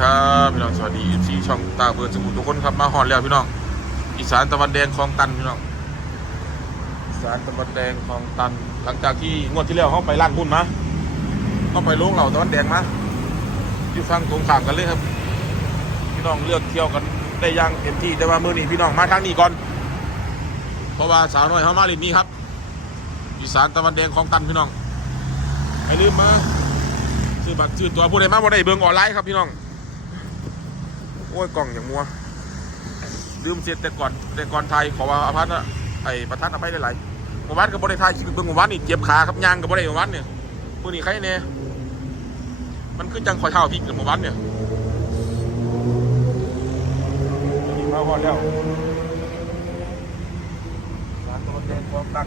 ครับพี่น้องสวัสดีที่ช่องตาเบิร์ดสมุทรทุกคนครับมาฮอนแล้วพี่น้องอีสานตะวันแดงคลองตันพี่น้องอีสานตะวันแดงคลองตัน หลังจากที่งวดที่แล้วเขาไปร้านหุ้นมาเขาไปโรงเหล่าตะวันแดงมาอยู่ฟังตรงข้ามกันเลยครับ พี่น้องเลือกเที่ยวกันได้ยังเต็มที่แต่ว่ามือนี้พี่น้องมาทางนี้ก่อน เพราะว่าสาวน้อยเขามาลินนี้ครับอีสานตะวันแดงคลองตันพี่น้องไอ้ลืมมาซื้อบัตรซื้อตัวผู้ใดมาบ่ได้เบิ่งออนไลน์ครับพี่น้อง โอ้ยกล่องอย่างมัว ลืมเสร็จแต่ก่อนแต่ก่อนไทยขอว่าอภัทรไอ้ประทัดอภัยได้หลายเมื่อวานกับบริไทยคิดเบิ่งเมื่อวานนี่เจ็บขาครับย่างกับบริเมื่อวานเนี่ยผู้นี้ใครเนี่ยมันขึ้นจังคอยเท้าพี่กับเมื่อวานเนี่ยนี่มาฮอดแล้วร้านตะวันแดงความรัก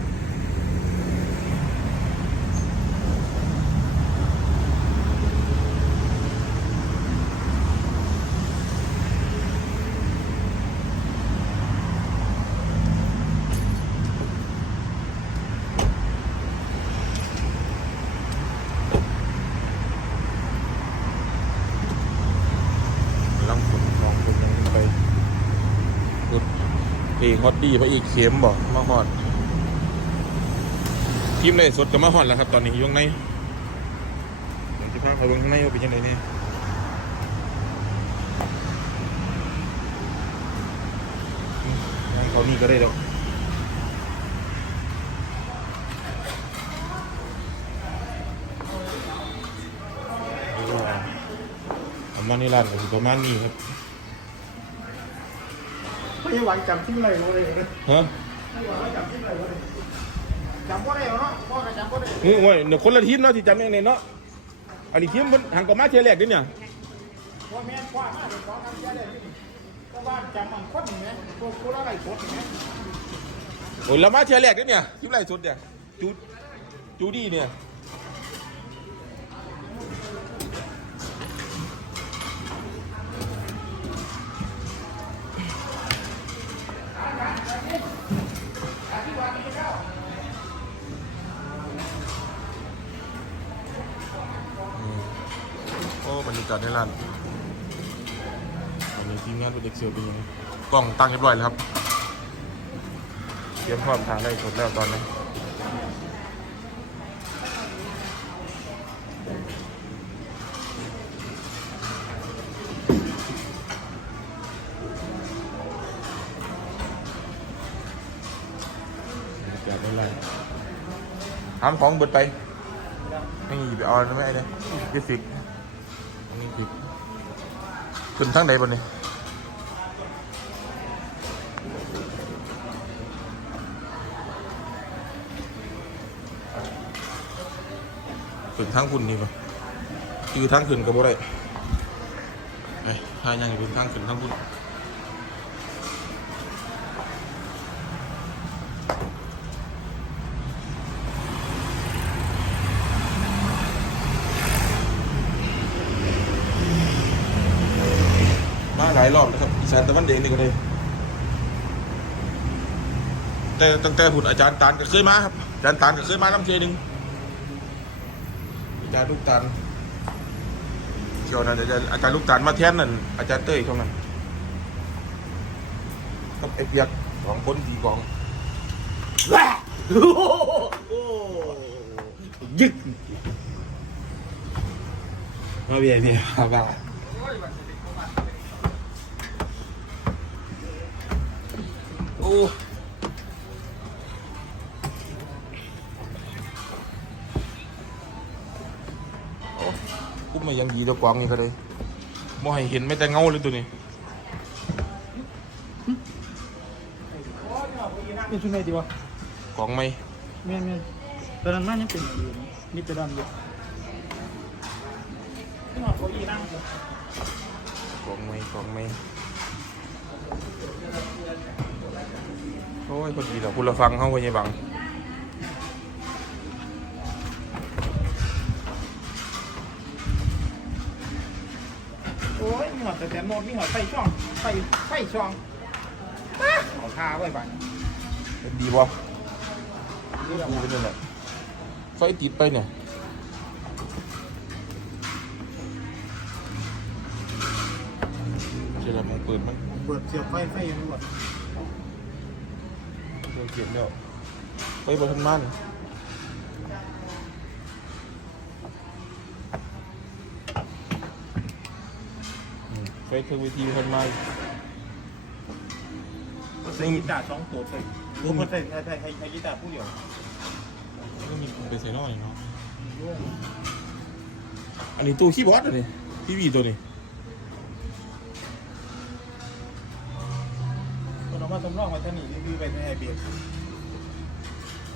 ลังฝนมองฝนยังไปรถ เอกฮอตดี้พระอีกเข็มบอกมาฮอดทีมได้สดกับมาฮอดแล้วครับ ตอนนี้อยู่ข้างในเดี๋ยวจะพาไปเบิ่งข้างในว่าเป็นยังไงเนี่ยเขานี่ก็ได้แล้วประมาณนี้ร้านก็สิประมาณนี้ครับ ไม่หวังจำที่ไรเลยฮะไม่หวังจำที่ไรเลยจำก็ได้เนาะพ่อก็จำก็ได้โอ้ยเดี๋ยวคนละทีมเนาะที่จำยังไงเนาะอันนี้ทีมมันหังกับมาเทียแรกเดิเนี่ยพ่อแม่คว้ามากเลยขอทำแค่ได้ก็บ้านจำมันคนอย่างเงี้ยพวกคนอะไรสดอย่างเงี้ยโอ้ยแล้วมาเทียแรกเดิเนี่ยทีมไรสุดเนี่ยจูจูดี้เนี่ย บรรยากาศในร้านวันนี้ทีมงานเป็นเด็กเสือเป็นยังไงกล้องตั้งเรียบร้อยแล้วครับ เตรียมพร้อมทางได้สดแล้วตอนนี้บรรยากาศในร้านทำของเบิดไปไม่หยิบเอาไม่ได้ยี่สิบ นนี้ผิดขึ้นทั้งไหนบนนี้ขึ้นทั้งคุณนี่ปะคือทั้งขึ้นกับบ่ได้ไอ้ถ้ายังขึ้นทั้งขึ้นทั้งคุณมาหลายรอบแล้วครับอีสานตะวันเดงนี่ก็เลยแต่ตั้งแต่ผุดอาจารย์ตานก็เคยมาครับอาจารย์ตานก็เคยมาน้ำเทยหนึงอาจารย์ลูกตาลเกี่ยวนะอาจารย์อาจารย์ลูกตาลมาแทนนั่นอาจารย์เต้ยเท่านั้นกับไอ้เปียกสองคนตีกองยึกมาเบียร์เบียร์มาบ้า อ้กุ้มมายังดีตัวกวางนี่ก็เลยบ่ให้เห็นไม่แต่เงาเลยตัวนี้เป็นชุดไหนดีวะกวางไหมเมียนเมียนตอนนั้นมันยังเป็นมีแต่ดำอยู่ที่นอนเก้าอี้นั่งอยู่กวางไหมกวางไหม โอ้ยพอดีแล้วคุณละฟังเข้าไปยังบังโอ้ยมีหัวแต่แต่โนดมีหัวใส่ช่องใส่ใส่ช่องเอาท่าไว้บ้านเป็นดีบ่ดีเป็นยังไงไฟติดไปเนี่ยดี๋ยวเรามองเปิดมันเปิดเสียบไฟไฟยังหมดเดี๋ยวเขียนเดี๋ยวไปบนทันมันอืมไปเครื่องวิธีทันมันใส่กีตาร์สองตัวใส่ตัวมันใส่ใส่ใส่ใส่กีตาร์ผู้เดียวก็มีไปใส่น้อยเนาะอันนี้ตู้คีย์บอร์ดอันนี้ทีวีตัวนี้ เอามาสำรองมาท่านี่รีวิวไปในไอเบียร์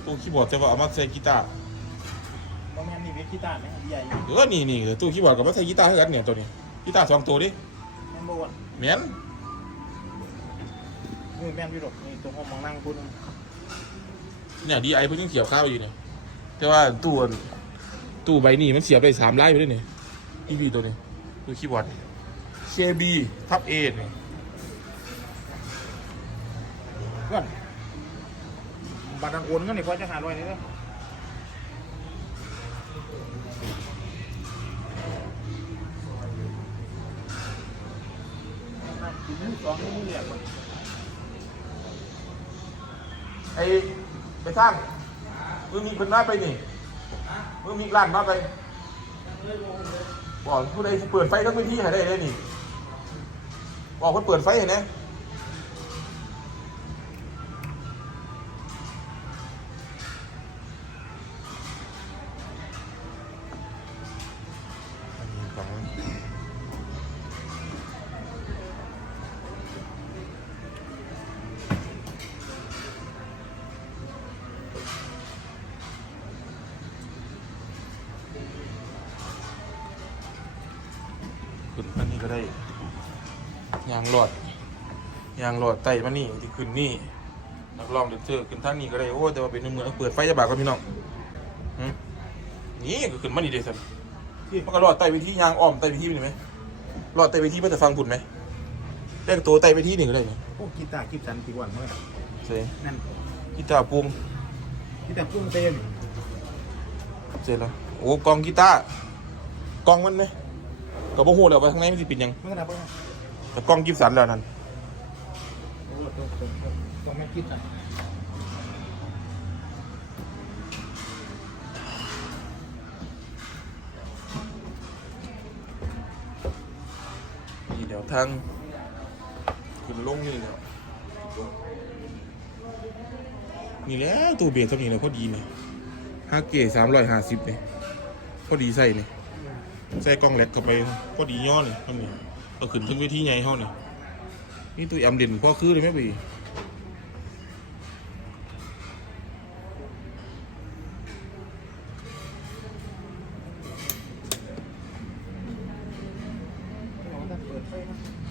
ตู้คีย์บอร์ดจะว่าเอามาใส่กีตาร์บางแม่นนี่เว็บกีตาร์ไหมใหญ่เออนี่นี่ตู้คีย์บอร์ดกับมาใส่กีตาร์ให้กันเนี่ยตัวนี้กีตาร์สองตัวดิแม่นบ่วันเหมียนนี่แม่นพี่ดอกนี่ตัวห้องมองนั่งคุณเนี่ยดีไอเพิ่งยังเสียบข้าวอยู่เนี่ยแต่ว่าตู้อันตู้ใบนี้มันเสียบได้สามไลน์ไปด้วยเนี่ยทีวีตัวนี้ตู้คีย์บอร์ด KB ทับ A เนี่ย พื่อนบัตรโอนก็นี่พอจะหาร้อยนี่แล้วถึงสองนี่เรียกว่าไอ้ไปสร้างมือมีคนมาไปนี่มือมีร้านมาไปบอกผู้ใดเปิดไฟทั้งพื้นที่ให้ได้เลยนี่บอกคนเปิดไฟเห็นไหม ก็ได้ยางหลอดยางหลอดไต่มานี่ที่ขึ้นนี่นักร้องเดือดเสือขึ้นทางนี้ก็ได้โอ้แต่ว่าเป็นเมืองเปิดไฟจะบากก็พี่น้องหึนี่ก็ขึ้นมานี่เด้สันที่มันก็รอดไต่ไปที่ยางอ้อมไต่ไปที่นี่ไหมรอดไต่ไปที่เพื่อจะฟังผุนไหมเรียกตัวไต่ไปที่หนึ่งก็ได้ไหมพวกกีตาร์กิฟสันกี่วันเมื่อเสร็จนั่นกีตาร์ปุงกีตาร์พุ่งเต็มเสร็จแล้วโอ้กองกีตาร์กองมันไหม ก็บ่ฮู้แล้วว่าข้างในมันสิเป็นหยังเมื่อไหร่เมื่อไหร่แต่กองกิฟสันแล้วนั่นโอ้ตัวตัวตัวไม่คิดอะนี่เดี๋ยวทางขึ้นลงนี่แล้วนี่แหล้วตัวเบียดเท่านี้นะพอดีนี่ห้าเกสามร้อยห้าสิบนี่พอดีใส่นี่ ใส่กล้องเล็กเข้าไปพอดีย่อนี่เท่านี้เอาขึ้นถึงเวทีใหญ่เท่านี่นี่ตัวแอมเด่นพ่อคือเลยไหมบี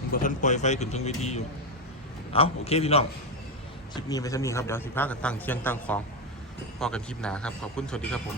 เปิดท่านปล่อยไฟขึ้นทั้งเวทีอยู่ เอาโอเคพี่น้อง คลิปนี้ไปสนีครับ เดี๋ยวสิพากันตั้งเชียงตั้งของพอกันคลิปหนาครับ ขอบคุณ สวัสดีครับผม